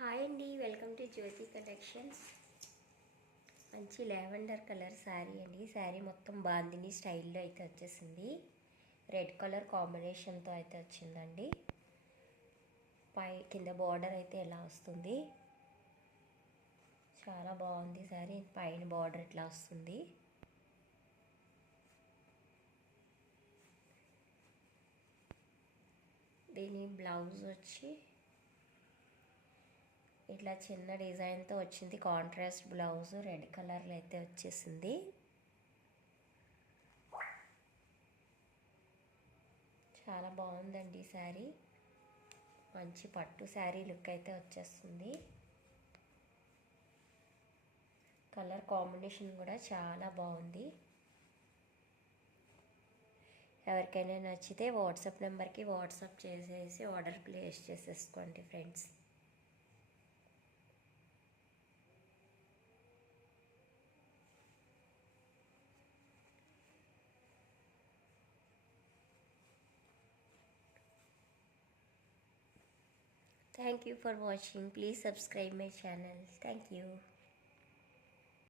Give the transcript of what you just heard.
Hi అండి, welcome to Jyothi collections. మంచి lavender colour sari అండి. శారీ మొత్తం బాందిని స్టైల్లో అయితే వచ్చేసింది. రెడ్ కలర్ కాంబినేషన్తో అయితే వచ్చిందండి. కింద బార్డర్ అయితే ఎలా వస్తుంది, చాలా బాగుంది శారీ. పైన బార్డర్ ఇట్లా వస్తుంది. దీని బ్లౌజ్ వచ్చి ఇట్లా చిన్న డిజైన్తో వచ్చింది. కాంట్రాస్ట్ బ్లౌజ్ రెడ్ కలర్లో అయితే వచ్చేసింది. చాలా బాగుందండి శారీ. మంచి పట్టు శారీ లుక్ అయితే వచ్చేస్తుంది. కలర్ కాంబినేషన్ కూడా చాలా బాగుంది. ఎవరికైనా నచ్చితే వాట్సాప్ నెంబర్కి వాట్సాప్ చేసేసి ఆర్డర్ ప్లేస్ చేసేసుకోండి friends. Thank you for watching. Please subscribe my channel. Thank you.